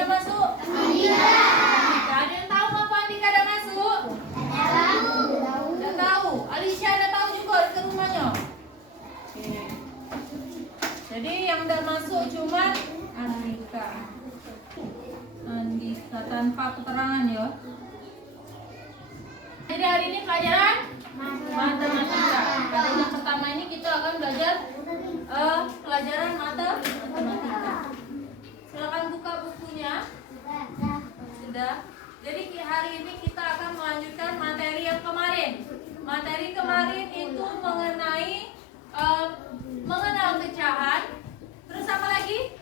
ada masuk? Andika. Ada yang tahu apa Andika ada masuk? Tidak tahu. Alicia ada tahu juga ke rumahnya? Oke. Jadi yang tidak masuk cuma Andika. Andika tanpa keterangan ya. Jadi hari ini pelajaran matematika. Pada yang pertama ini kita akan belajar pelajaran matematika. Silakan buka bukunya. Sudah. Jadi hari ini kita akan melanjutkan materi yang kemarin. Materi kemarin itu mengenai mengenal pecahan. Terus apa lagi?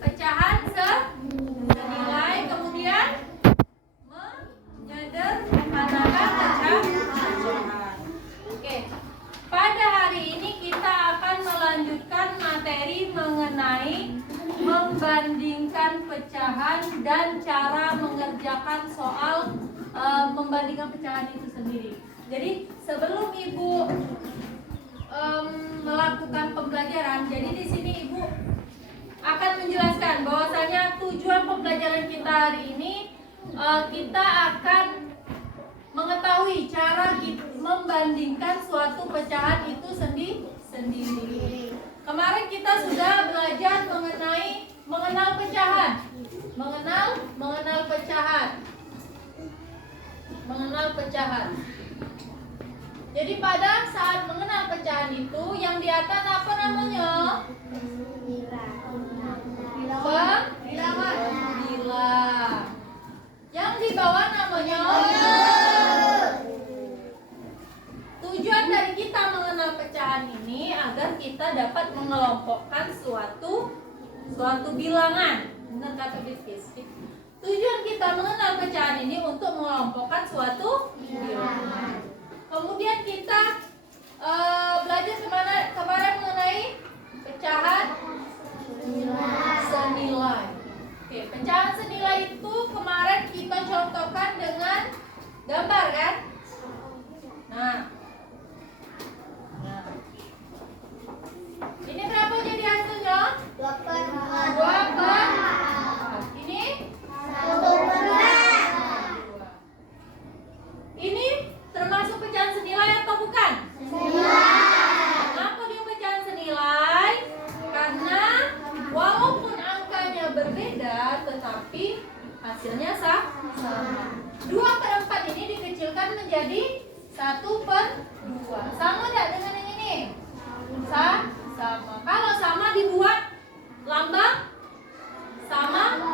Pecahan senilai, kemudian menyederhanakan pecahan. Oke. Pada hari ini kita akan melanjutkan materi mengenai membandingkan pecahan dan cara mengerjakan soal membandingkan pecahan itu sendiri. Jadi sebelum Ibu melakukan pembelajaran, jadi di sini Ibu akan menjelaskan bahwasanya tujuan pembelajaran kita hari ini kita akan mengetahui cara membandingkan suatu pecahan itu sendiri. Kemarin kita sudah belajar mengenai mengenal pecahan, mengenal pecahan. Jadi pada saat mengenal pecahan itu yang di atas apa namanya? Bilang. Yang di bawah namanya tujuan dari kita mengenal pecahan ini agar kita dapat mengelompokkan suatu bilangan. Benar kata Biskis. Tujuan kita mengenal pecahan ini untuk mengelompokkan suatu bilangan. Kemudian kita belajar kemarin mengenai pecahan senilai. Oke, pecahan senilai itu kemarin kita contohkan dengan gambar kan? Nah. Ini berapa jadi hasilnya? 2/4. Ini 1/4. Ini termasuk pecahan senilai atau bukan? Senilai. Kenapa dia pecahan senilai? Karena walaupun angkanya berbeda, tetapi hasilnya sama. 2/4 ini dikecilkan menjadi 1/2. Sama tidak dengan yang ini? Sama. Kalau sama dibuat lambang sama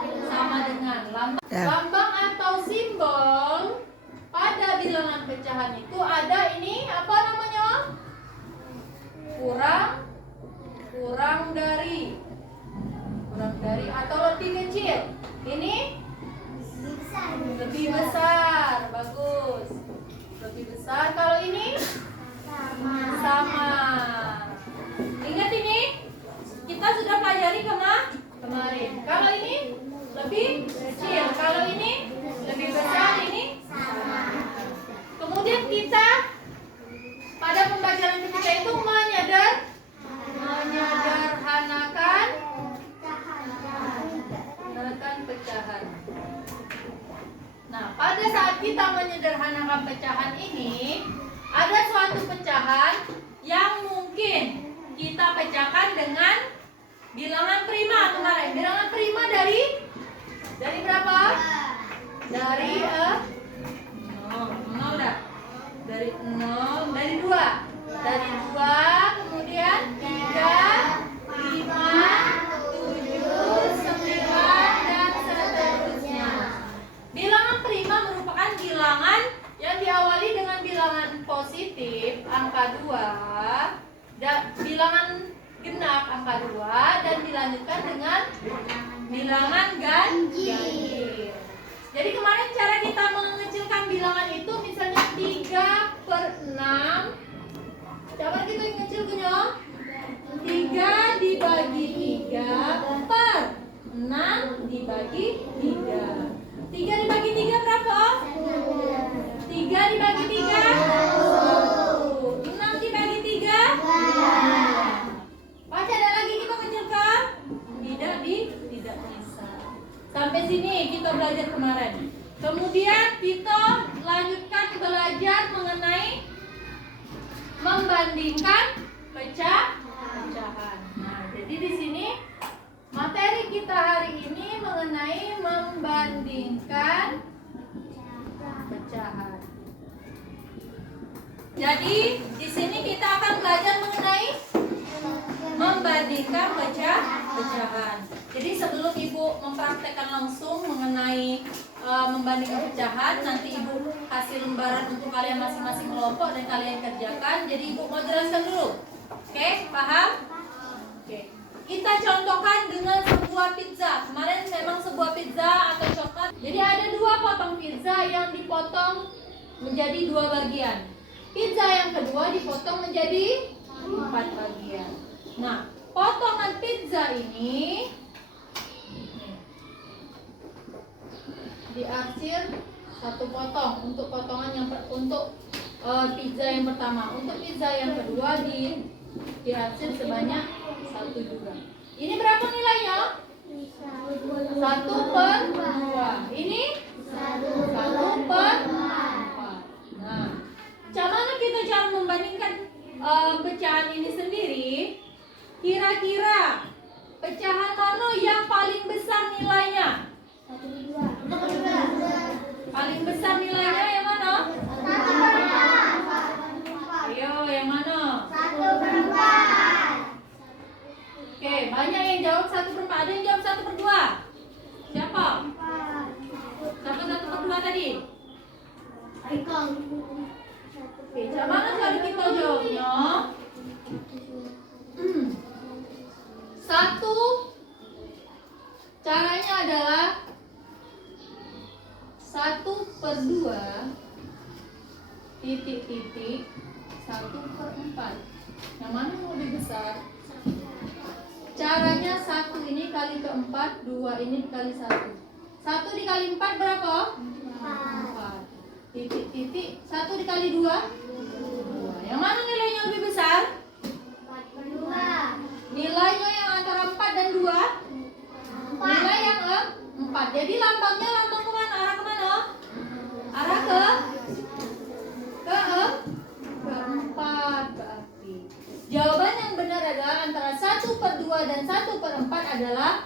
dengan lambang atau simbol pada bilangan pecahan itu ada ini apa namanya? Kurang dari atau lebih kecil. Ini lebih besar. Bagus. Lebih besar. Kalau ini sama. Ingat ini kita sudah pelajari kemarin. Kalau ini lebih kecil, kalau ini lebih besar, ini sama. Kemudian kita pada pembelajaran ketiga itu menyederhanakan pecahan. Nah, pada saat kita menyederhanakan pecahan ini, ada suatu pecahan yang mungkin kita pecahkan dengan bilangan prima kemarin. Bilangan prima dari berapa? Dari 0 dah. Dari 0, dari 2. Dari 2, kemudian 3, 5, 7, 9 dan seterusnya. Bilangan prima merupakan bilangan yang diawali dengan bilangan positif angka 2. Bilangan genap angka 2 dan dilanjutkan dengan bilangan ganjil. Jadi kemarin cara kita mengecilkan bilangan itu misalnya 3/6. Coba kita ngecilkannya. 3 dibagi 3 per 6 dibagi 3. 3 dibagi 3 berapa? 3 dibagi 3 1. 6 dibagi 3 baca ada lagi kita kecilkan. Tidak membandingkan pecahan. Nah, jadi di sini materi kita hari ini mengenai membandingkan pecahan. Jadi di sini kita akan belajar mengenai membandingkan pecahan. Jadi sebelum Ibu mempraktekkan langsung mengenai membandingkan pecahan, nanti Ibu kasih lembaran untuk kalian masing-masing kelompok dan kalian kerjakan. Jadi Ibu mau jelaskan dulu. Oke, paham? Oke. Kita contohkan dengan sebuah pizza. Kemarin memang sebuah pizza atau coklat. Jadi ada 2 potong pizza yang dipotong menjadi 2 bagian. Pizza yang kedua dipotong menjadi 4 bagian. Nah, potongan pizza ini diarsir 1 potong untuk potongan yang pizza yang pertama. Untuk pizza yang kedua diarsir sebanyak 1 juga. Ini berapa nilainya? 1/2. Ini 1/4. Nah, bagaimana kita cara membandingkan pecahan ini sendiri? Kira-kira pecahan mana yang paling besar nilainya? Paling besar nilainya yang mana? Ayo, yang mana? 1/4. Oke, banyak yang jawab 1/4. Ada yang jawab 1/2. Siapa? Siapa 1/2 tadi? Oke, bagaimana cara kita jawabnya? Satu caranya adalah 1/2 titik-titik 1/4. Yang mana yang lebih besar? Caranya 1 ini kali ke 4, 2 ini dikali 1. 1 dikali 4 berapa? 4. Titik-titik 1 dikali 2? 2. Yang mana nilainya lebih besar? 4/2. Nilainya yang antara 4 dan 2? Nilai yang 4. Jadi lambangnya lambang kemana? Arah kemana? Arah ke 4 berarti. Jawaban yang benar adalah antara 1/2 dan 1/4 adalah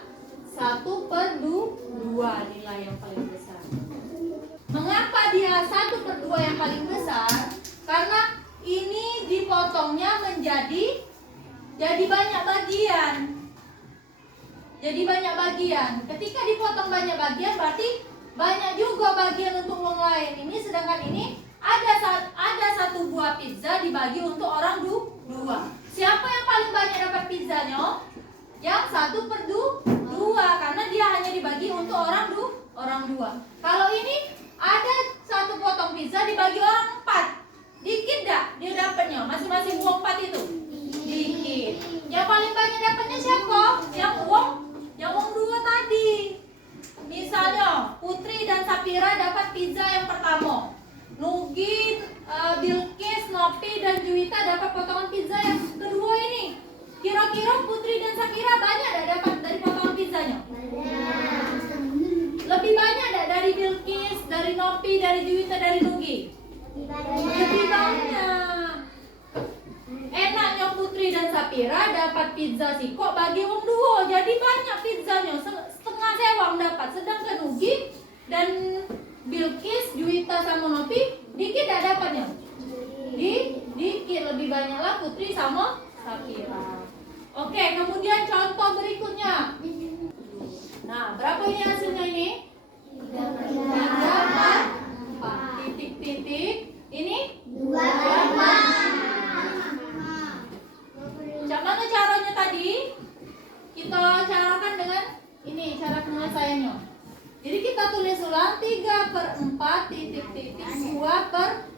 1/2 nilai yang paling besar. Mengapa dia 1/2 yang paling besar? Karena ini dipotongnya menjadi banyak bagian. Jadi banyak bagian. Ketika dipotong banyak bagian berarti banyak juga bagian untuk orang lain. Ini sedangkan ini ada 1 buah pizza dibagi untuk orang 2. Siapa yang paling banyak dapat pizzanya? Yang 1/2 karena dia hanya dibagi untuk orang 2. Kalau ini ada 1 potong pizza dibagi orang 4. Dikit dah dia dapatnya. Masing-masing uang 4 itu. Dikit. Yang paling banyak dapatnya siapa? Yang uang 2 tadi. Misalnya Putri dan Sapira dapat pizza yang pertama. Nugi, Bilkis, Nopi dan Juwita dapat potongan pizza yang kedua ini. Kira-kira Putri dan Sapira banyak dah dapat dari potongan pizzanya? Lebih banyak dah dari Bilkis, dari Nopi, dari Juwita, dari Nugi? Lebih banyak. Enaknya Putri dan Sapira dapat pizza sih kok bagi wong 2. Jadi banyak pizzanya, setengah sewang dapat. Sedangkan Nugi dan Bilkis, Juwita sama Nopi dikit dah dapatnya. Dikit, lebih banyaklah Putri sama Sapira. Oke, kemudian contoh berikutnya. Nah, berapa ini hasilnya ini? 3/4. Titik-titik. Ini 2/4. Mana caranya tadi? Kita carakan dengan ini cara penyelesaiannya. Jadi kita tulis ulang 3/4 titik-titik 2/5.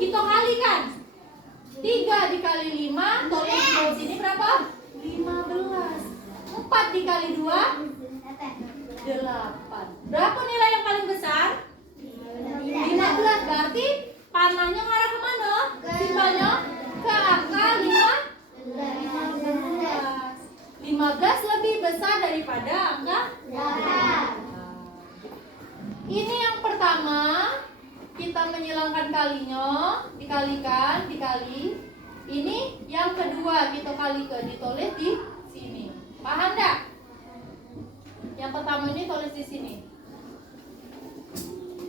Kita kalikan 3 dikali 5 tulis di sini berapa? 15. 4 dikali 2 8. Berapa nilai yang paling besar? 15. Berarti panahnya ngarah kemana? Simbolnya ke angka 15 lebih besar daripada angka 8. Ini yang pertama, kita menyilangkan kalinya, dikalikan, dikali. Ini yang kedua kita ditulis di sini. Paham enggak? Yang pertama ini tulis di sini.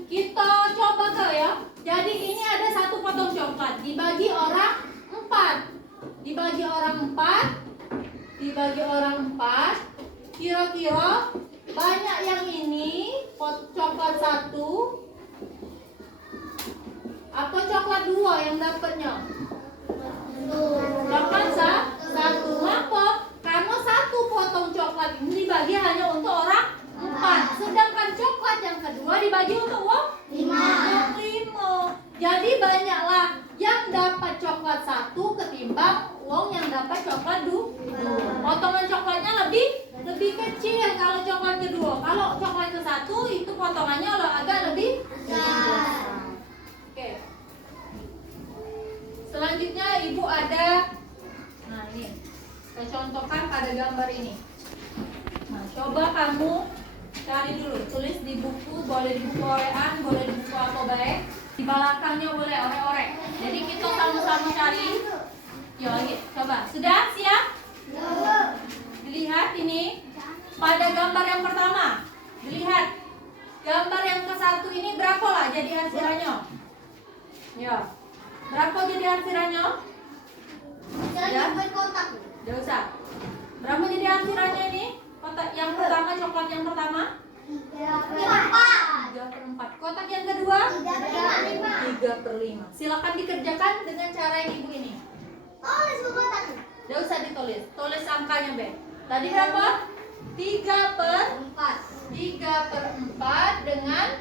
Kita coba ke ya. Jadi ini ada satu potong coklat dibagi orang 4. Dibagi orang 4. Dibagi orang 4. Kira-kira banyak yang ini coklat 1 atau coklat 2 yang dapatnya? Coklat 1. Maka karena satu potong coklat ini dibagi hanya untuk orang 4. Sedangkan coklat yang kedua dibagi untuk wong 5. Jadi banyaklah yang dapat coklat 1 ketimbang wong yang dapat coklat 2. Potongan coklatnya lebih kecil kalau coklat kedua. Kalau coklat ke 1 itu potongannya agak lebih besar. Oke. Selanjutnya ibu ada, nah ini saya contohkan pada gambar ini. Nah coba kamu cari dulu, tulis di buku, boleh di buku orean, boleh di buku apa baik. Di belakangnya boleh orek-orek. Jadi kita sama-sama cari. Yuk lagi, coba. Sudah siap? Dilihat ini pada gambar yang pertama. Dilihat gambar yang ke-1 ini berapa lah jadi arsirannya? Ya. Berapa jadi arsirannya? Ya. Tidak usah. Berapa jadi arsirannya ini? Kotak yang pertama, coklat yang pertama? 3/4. Kotak yang kedua? 3/5. Silakan dikerjakan dengan cara yang ibu ini. Tidak usah ditulis. Tulis angkanya, Be. Tadi berapa? 3/4. 3/4 dengan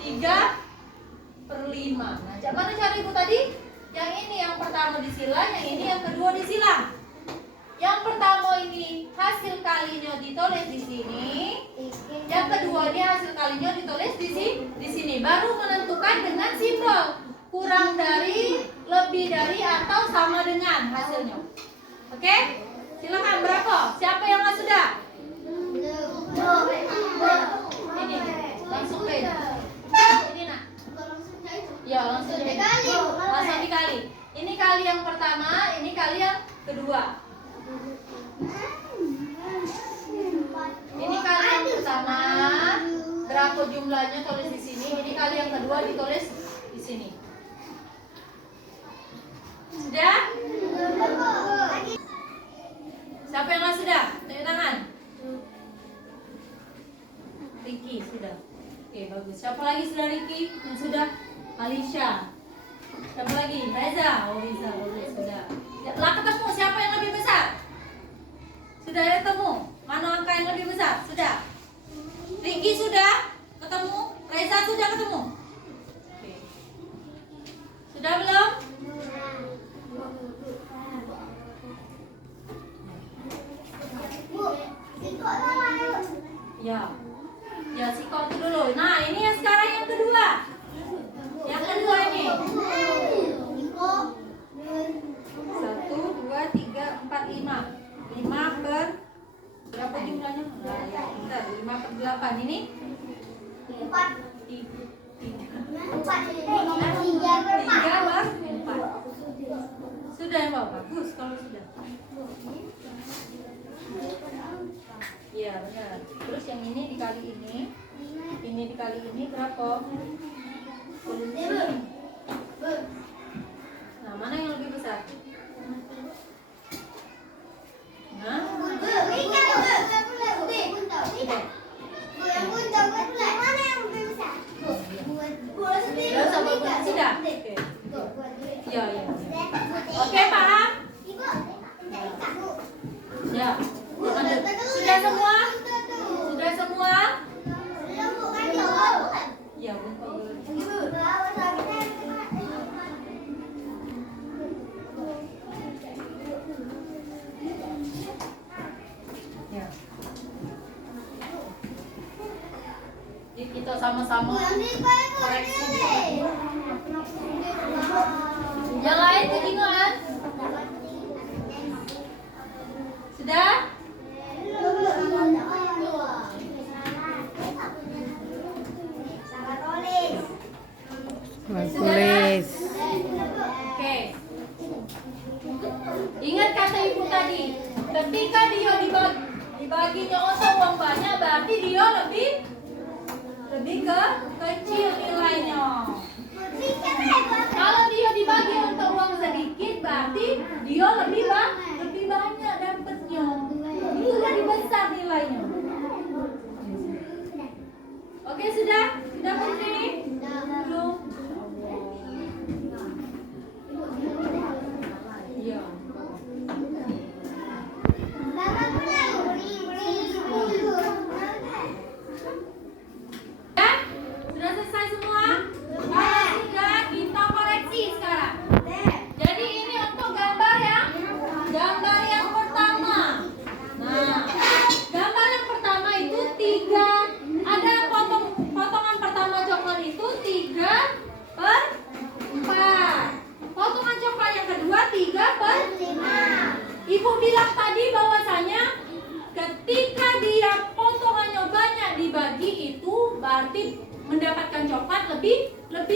3/5. Nah, mana cara ibu tadi? Yang ini yang pertama disilang, yang ini yang kedua disilang. Yang pertama ini hasil kalinya ditulis di sini. Yang kedua ini hasil kalinya ditulis di sini. Baru menentukan dengan simbol kurang dari, lebih dari, atau sama dengan hasilnya. Oke? Silakan berapa? Siapa yang nggak sudah? Ini langsung deh. Ini nak. Ya langsung dikali. Langsung dikali. Ini kali yang pertama, ini kali yang kedua. Ini kali yang pertama, berapa jumlahnya tulis di sini. Ini kali yang kedua ditulis di sini. Sudah? Siapa yang nggak sudah? Tunjuk tangan. Ricky sudah. Oke bagus. Siapa lagi sudah Ricky? Yang sudah? Alisha. Siapa lagi? Reza. Oh Reza, sudah. Lah ketemu siapa yang lebih besar? Sudah ketemu? Mana angka yang lebih besar? Sudah. Ricky sudah ketemu? Reza sudah ketemu? Oke. Sudah belum? Ya. Ya sikot dulu. Nah, ini yang sekarang yang kedua. Yang kedua ini. 1, 2, 3, 4, 5. 5 per berapa jumlahnya? Bentar, 5/8 ini 3/4. Sudah ya Mbak? Bagus kalau sudah. Iya benar. Terus yang ini dikali ini dikali ini berapa? Nah mana yang lebih besar? Nah, sudah. Iya. Oke paham? Ya. Sudah semua? Sudah semua? Ya, ya. Jadi kita sama-sama koreksi. Yang lain kebingungan? Sudah? Tulis. Oke. dibaginya untuk uang banyak berarti dia lebih kecil nilainya. Kalau dia dibagi untuk uang sedikit berarti dia lebih banyak dapatnya. Itu lebih besar nilainya. Oke, sudah Putri ini? Belum? Iya. Ya? Sudah selesai semua? Kalau sudah, kita koreksi sekarang. Jadi ini untuk gambar yang pertama. Nah, gambar yang pertama itu 3. Ada potongan pertama coklat itu 3/4. Potongan coklat yang kedua 3/5. Ibu bilang tadi bahwasanya ketika dia potongannya banyak dibagi itu berarti mendapatkan coklat lebih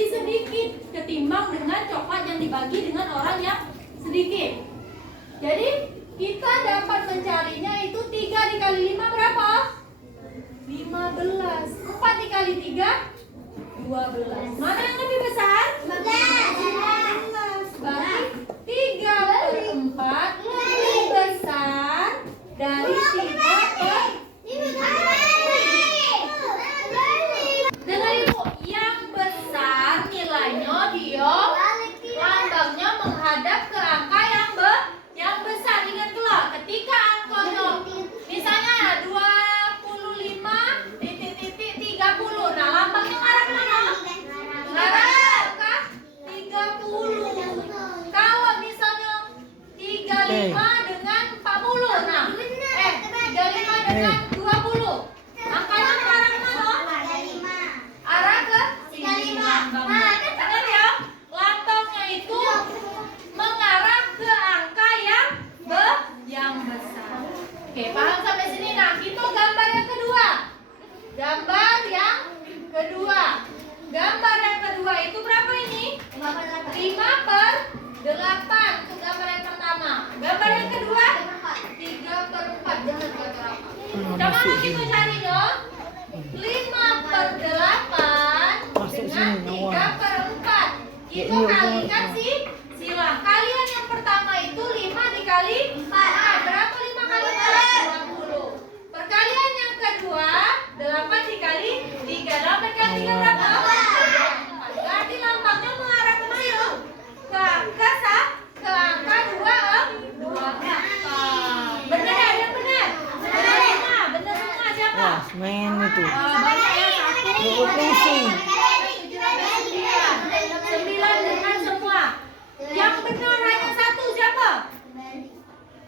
sedikit ketimbang dengan coklat yang dibagi dengan orang yang sedikit. Jadi kita dapat mencarinya itu 3 dikali 5 berapa? 15. 4 dikali 3 12. Mana yang lebih besar? 15. Berarti 3/4 lebih besar dari 3/5. Dengar ibu, yang besar nilainya dia lambangnya menghadap ke angka yang besar. Ingat pula ketika angkanya misalnya 25 titik 30. Nah, lambangnya mengarah ke mana? Mengarah ke 30. Kalau misalnya 35 dengan 40. Nah, 35 dengan 20. Angkanya mengarah ke mana? Arah ke sini. Benar ya? Lambangnya itu mengarah ke angka yang besar. Oke, paham sampai sini? Nah, kita gambar yang kedua. Gambar yang kedua. Gambar yang kedua itu berapa ini? 5/8. Itu gambar yang pertama. Gambar yang kedua 3/4. Jangan kata apa. Coba kita cari dong. 5/8 dengan 3/4. Itu kalikan sila. Kalian yang pertama itu 5 dikali 4. Nah, berapa 5 kali 4? 20. Perkalian yang kedua 8 dikali 3. 8 kali 3 berapa? 4. Berarti lambangnya mengarah ke mana? Ke angka 2/4. Benar ya? Yang benar? Benar semua. Benar semua siapa? Wah, main itu. Banyak ya, 1, pusing. 9 dengan semua. Yang benar hanya 1 siapa?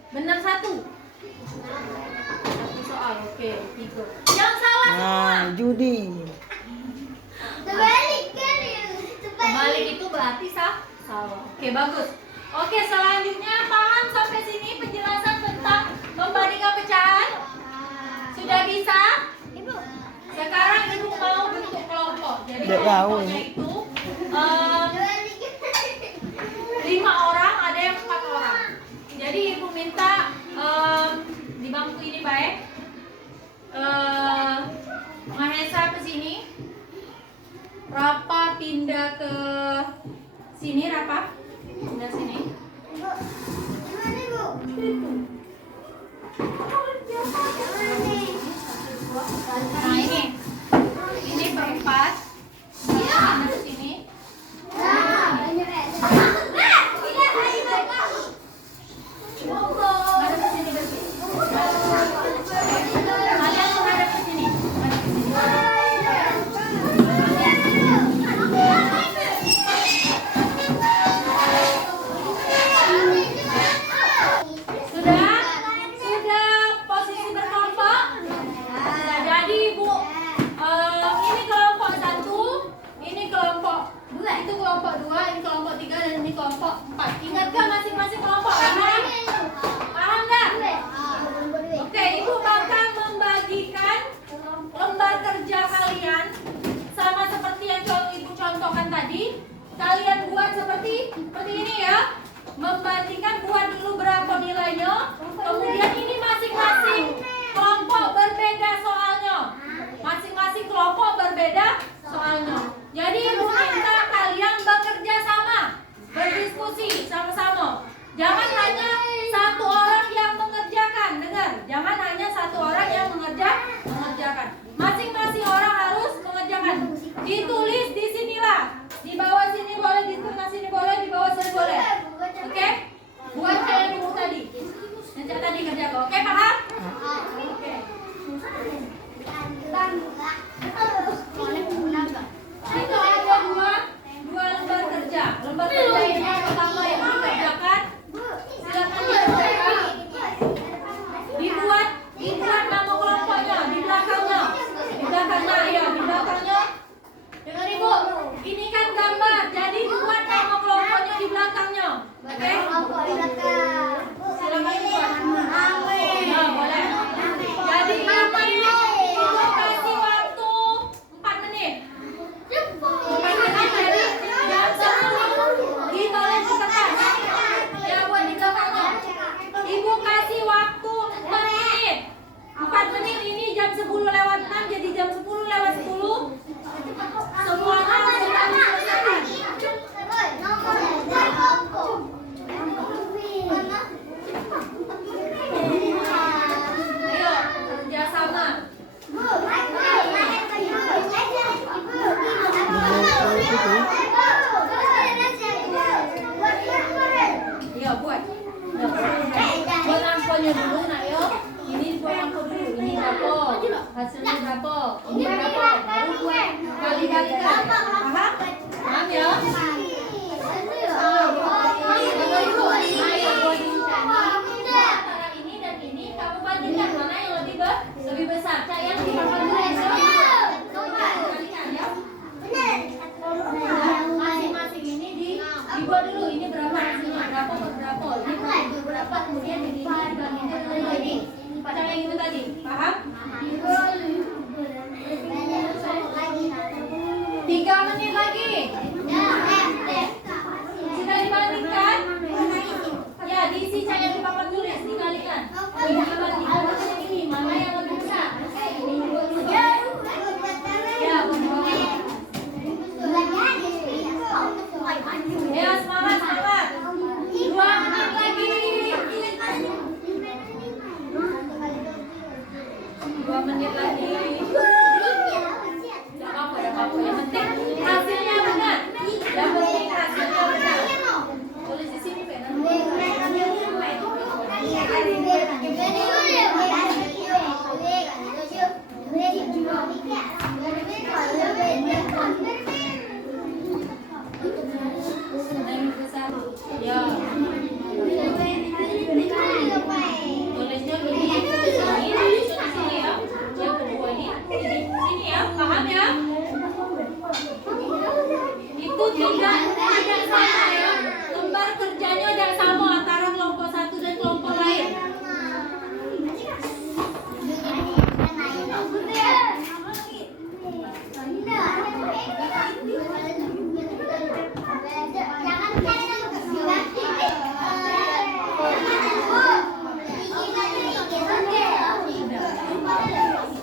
Benar 1. 1 soal, oke 3. Yang salah semua. Nah, judi. Kebalik itu berarti salah. Oke, bagus. Oke, selanjutnya paham sampai sini penjelasan tentang membandingkan pecahan? Sudah bisa? Sekarang ibu mau bentuk kelompok. Jadi Tidak tahu kelompoknya ini. itu 5 orang, ada yang 4 orang. Jadi ibu minta di bangku ini baik. Mahesa ke sini. Rapa pindah ke sini, Rapa. Pindah sini. Nah, ini berempat. Pindah ke sini. Ada ke sini bersih. Kalian menghadap ke sini. Menghadap ke sini. Sudah posisi berkelompok. Jadi ibu diskusi sama-sama. Jangan hanya satu orang yang mengerjakan. Dengar, jangan hanya satu orang yang mengerjakan. Masing-masing orang harus mengerjakan. Ditulis di sinilah. Di bawah sini boleh, di tengah sini boleh, di bawah sini boleh. Oke? Buat kayak buku tadi. Yang tadi kerjakan. Oke, paham? Oke. Itu ada dua lembar kerja. Lembar kerja ini yang pertama yang dikerjakan. Silakan dibuat nama kelompoknya di belakangnya. Ya, di belakangnya. Dengar Ibu, ini kan gambar. Jadi buat nama kelompoknya di belakangnya. Oke? Silakan dibuat. Ya, boleh. Jadi namanya Ibu kasih waktu 4 menit. 4 menit jadi jam 10 ditolong cepetan. Ya, buat di belakangnya. Ibu kasih waktu 4 menit. 4 menit ini jam 10:06 jadi jam 10:10. Semuanya sudah diselesaikan. Ayo, kerjasama. Iya, buat. Buat angkonya dulu, nak yo. Ini buat angko dulu. Ini berapa? Hasilnya berapa? Ini berapa? Baru buat kali-kalikan. Paham? Paham ya? Antara ini dan ini kamu bandingkan mana yang lebih besar. Cak yang di papan tulis ya. Kalikan ya. Masing-masing ini dibuat dulu. Ini berapa hasilnya? Berapa per berapa? Ini berapa? Kemudian ini dibandingkan dengan ini. Cak yang itu tadi. Paham? 3 menit lagi. Sudah dibandingkan? Ya, diisi cak yang di papan tulis, dikalikan. Ini dibandingkan dengan ini, mana yang lebih besar? Ya, benar. Ya, semangat. 2 menit lagi. 2 menit lagi. Yang penting hasilnya benar. Yang penting hasilnya benar. Tulis di sini, Pak. Ya. Tulisnya gini, sini ya. Yang kedua ini, sini ya, paham ya? Itu tidak sama ya. Lembar kerjanya tidak sama antara kelompok satu dan kelompok lain.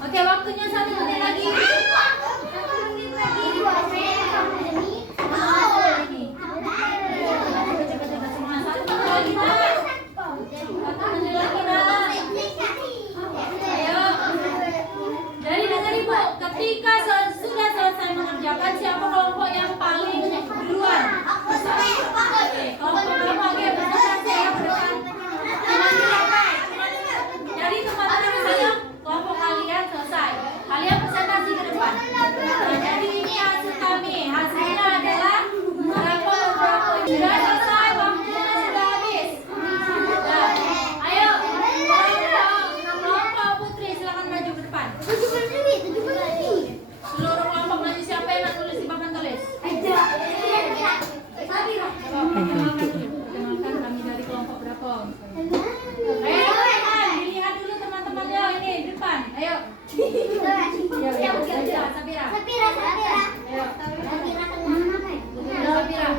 Oke, waktunya 1 menit lagi. Ketika sudah selesai mengerjakan, siapa kelompok yang paling duluan? Kelompok kamu agak presentasi ya ke depan. Jadi teman-teman saya, kelompok kalian selesai. Kalian presentasi ke depan. Nah, jadi ini hasil kami. Hasilnya adalah berapa. Sudah selesai, waktunya sudah habis. Nah, ayo kelompok Putri silakan maju ke depan. Seluruh kelompok maju, siapa yang nak tulis di papan tulis? Perkenalkan kami dari kelompok berapa? Ayo teman, dilihat dulu teman-temannya ini di depan. Ayo. Ya, Sabira. Ayo. Sabira.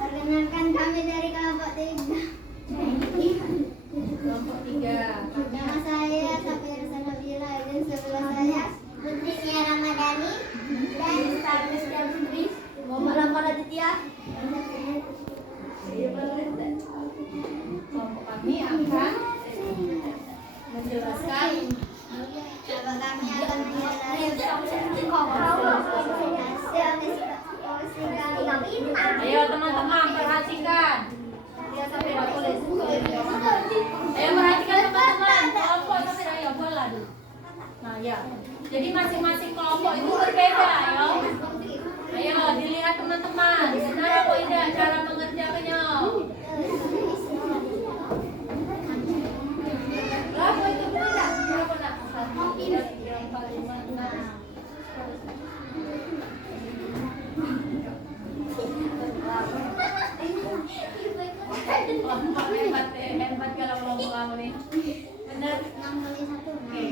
Perkenalkan kami dari kelompok 3. Kelompok 3. Nama saya Sabira Sanabila dan sebelah saya Putri Nia Ramadhani dan Starnes dan Putri Muhammad Lampar Aditya. teman-teman perhatikan. Dia sampai dah tulis. Ayo perhatikan teman-teman. Kelompok sampai dah ya bola dulu. Nah ya. Jadi masing-masing kelompok itu berbeda ya. Ayo dilihat teman-teman. Benar apa tidak cara mengerjakannya? Berapa itu benar? Berapa nak? 1, 2, 3, 4, 5, 6. Kelompok hebat kalau kelompok kamu nih. Benar? 61. Oke.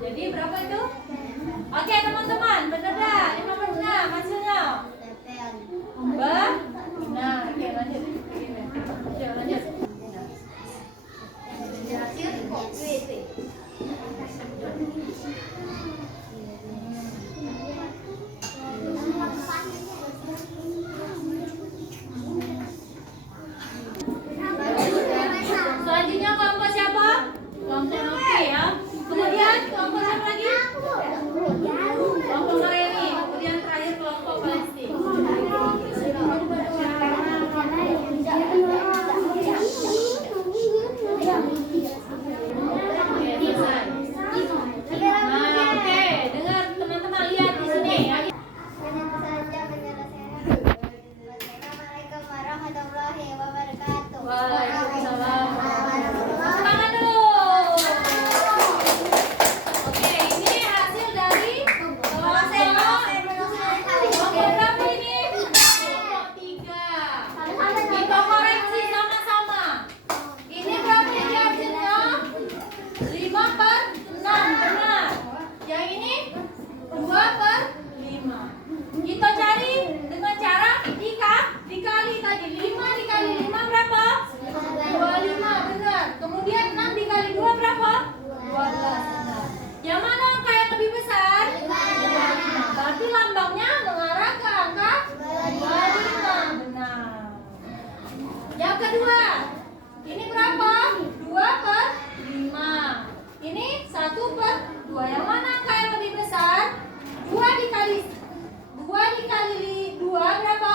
Jadi berapa itu? Oke teman-teman, benar dah? 56 hasilnya. Benar. Oke lanjut. Lanjut. Hasil WT. Selanjutnya kelompok siapa? Kelompok Novi ya. Kemudian kelompok siapa lagi? Kelompok Mareli. Kemudian terakhir kelompok Palestina. Nah, oke, dengar teman-teman lihat di sini ya. Assalamualaikum warahmatullahi wabarakatuh. Waalaikumsalam. Tepuk tangan dulu. Oke, ini hasil dari kelompok berapa ini? Kelompok 3. Kita koreksi sama-sama. Ini berapa ini hasilnya? 5/6, benar. Yang ini 2/5. Kita cari dengan cara dikali tadi. 5 dikali 5 berapa? 25, benar. Kemudian 6 dikali 2 berapa? 12, benar. Yang mana angka yang lebih besar? 25. Berarti lambangnya mengarah ke angka 25, benar. Yang kedua, ini berapa? 2/5. Ini 1/2. Yang mana angka yang lebih besar? 2 dikali 2 berapa?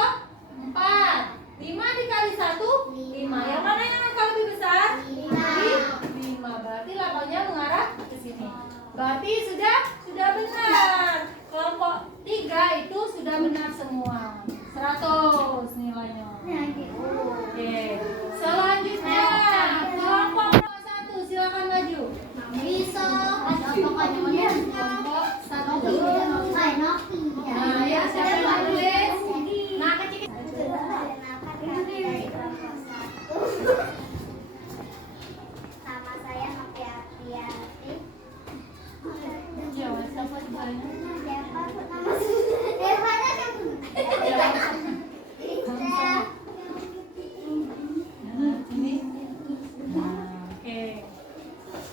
4. 5 dikali 1, 5. Yang mana yang angka lebih besar? 5. Berarti lambangnya mengarah ke sini. Berarti sudah benar. Kelompok 3 itu sudah benar semua. 100 nilainya. Oke. Selanjutnya kelompok 1, silakan maju. Bisa. Kelompok 1. Nah, ya siapa yang tulis? Nah, kecil. Sama saya Noviati. Ya, siapa sebelahnya? Siapa nama Irfana kan? Ini. Oke.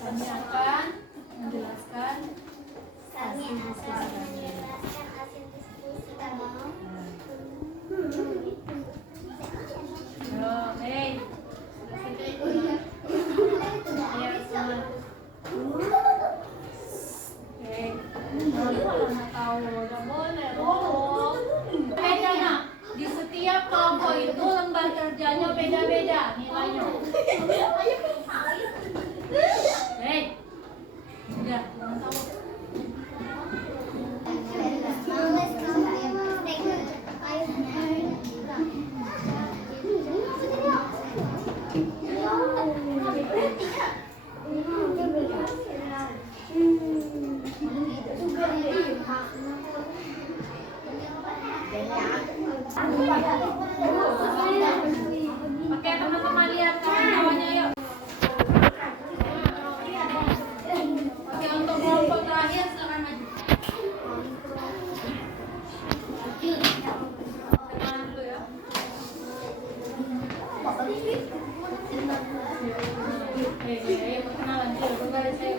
Kami akan menjelaskan Kami akan menjelaskan hasil diskusi kamu. Ayo, semua. Oke. Kalau nggak tahu, nggak boleh. Bedanya di setiap kelompok itu lembar kerjanya beda-beda nilainya. Hei, udah, jangan tahu. Oke teman-teman lihat kawan-kawannya yuk. Oke untuk kelompok terakhir silakan maju. Kenalan dulu ya. Ayo perkenalan dulu. Berbaris saya.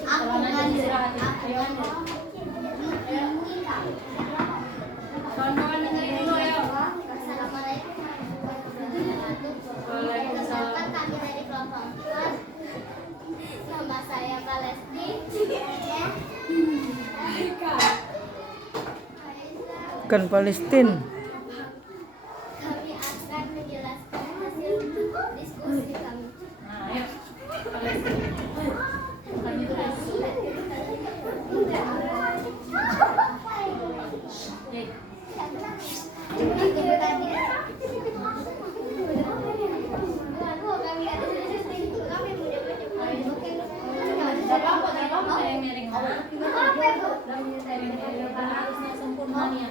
Kawan-kawan istirahat ya. Ayo. Kawan-kawan dengerin dulu ya. Assalamualaikum warahmatullahi wabarakatuh. Waalaikumsalam. Perkenalkan kami dari kelompok 4. Nama saya Palesti. Bukan Palestina. Kami akan menjelaskan hasil diskusi kami. Nah, ayo. Kami tulis. Harusnya sempurna nih ya.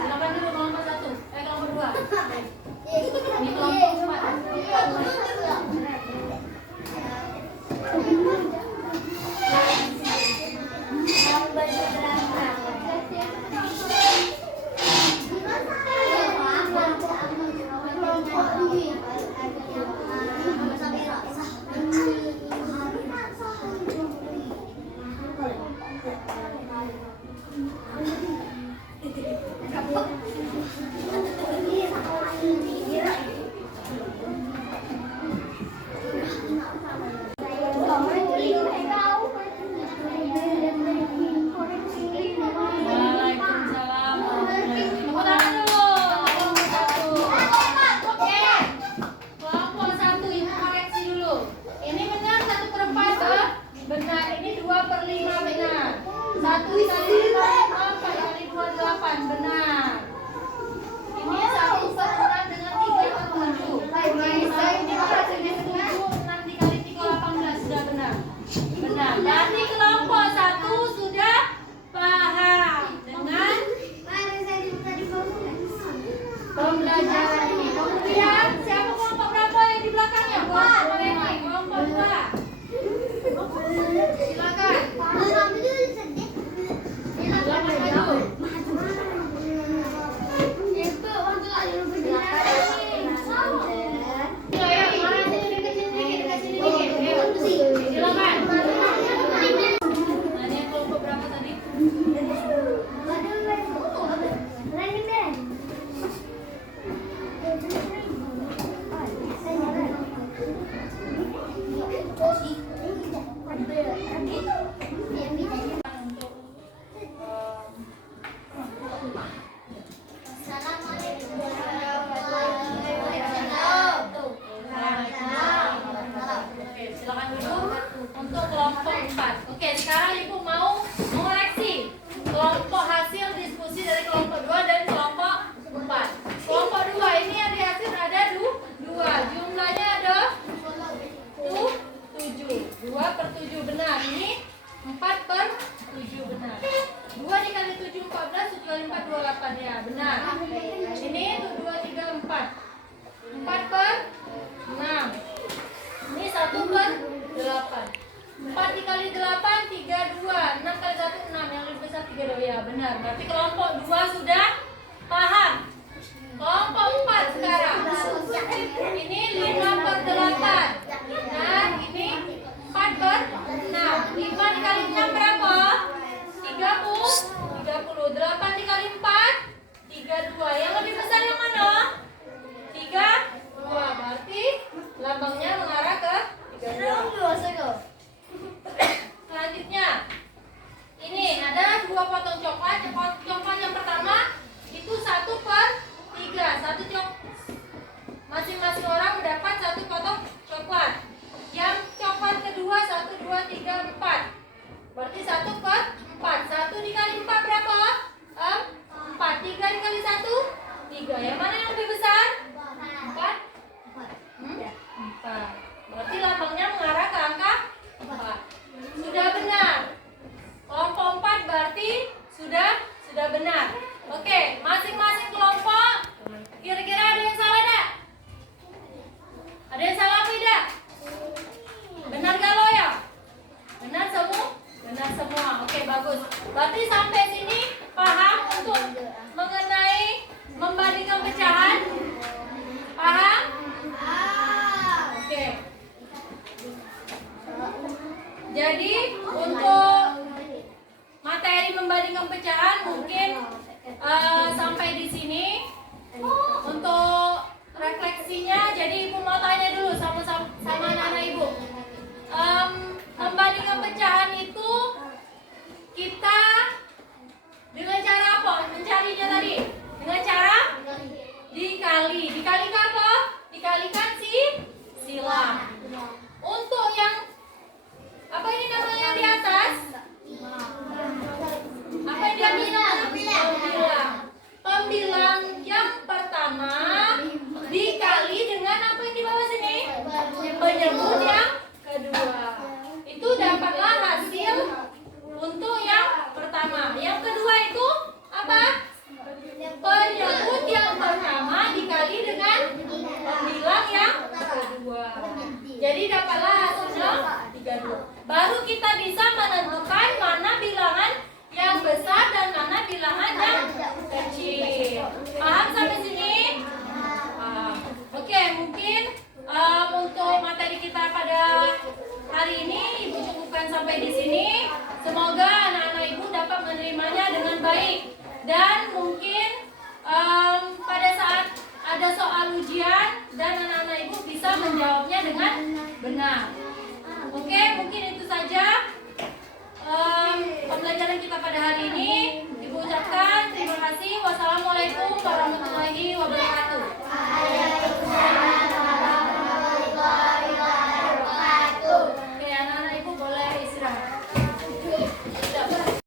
Silakan dulu kelompok 1. Kelompok 2. Ini kelompok 4. Waalaikumsalam. Tepuk tangan dulu. Kelompok 1 ibu koreksi dulu. Ini benar 1/4 benar. Ini 2/5 benar. 1 kali 5 4 kali 2 8 benar. Ini 1/6 dengan 3/7. Ini hasilnya 7 6 dikali 3 18 sudah benar. Benar. Berarti kelompok 1 sudah paham dengan pembelajaran ini. Kemudian siapa kelompok berapa yang di belakangnya? Kelompok ini, kelompok 2. Silakan. Silakan maju. Ayo, mana sini dekat sini dikit. Ayo. Silakan. Nah, ini kelompok berapa tadi? Dikalikan apa? Dikalikan silang. Untuk yang apa ini namanya yang di atas? Apa yang diambil? Pembilang. Pembilang yang pertama dikali dengan apa yang di bawah sini? Penyebut yang kedua. Itu dapatlah hasil untuk yang pertama. Yang kedua itu apa? Penyebut yang pertama dikali dengan pembilang yang kedua. Jadi dapatlah hasilnya 32. Baru kita bisa menentukan mana bilangan yang besar dan mana bilangan yang kecil. Paham sampai sini? Oke, mungkin untuk materi kita pada hari ini Ibu cukupkan sampai di sini. Semoga anak-anak Ibu dapat menerimanya dengan baik. Dan mungkin pada saat ada soal ujian dan anak-anak Ibu bisa menjawabnya dengan benar. Oke, mungkin itu saja pembelajaran kita pada hari ini.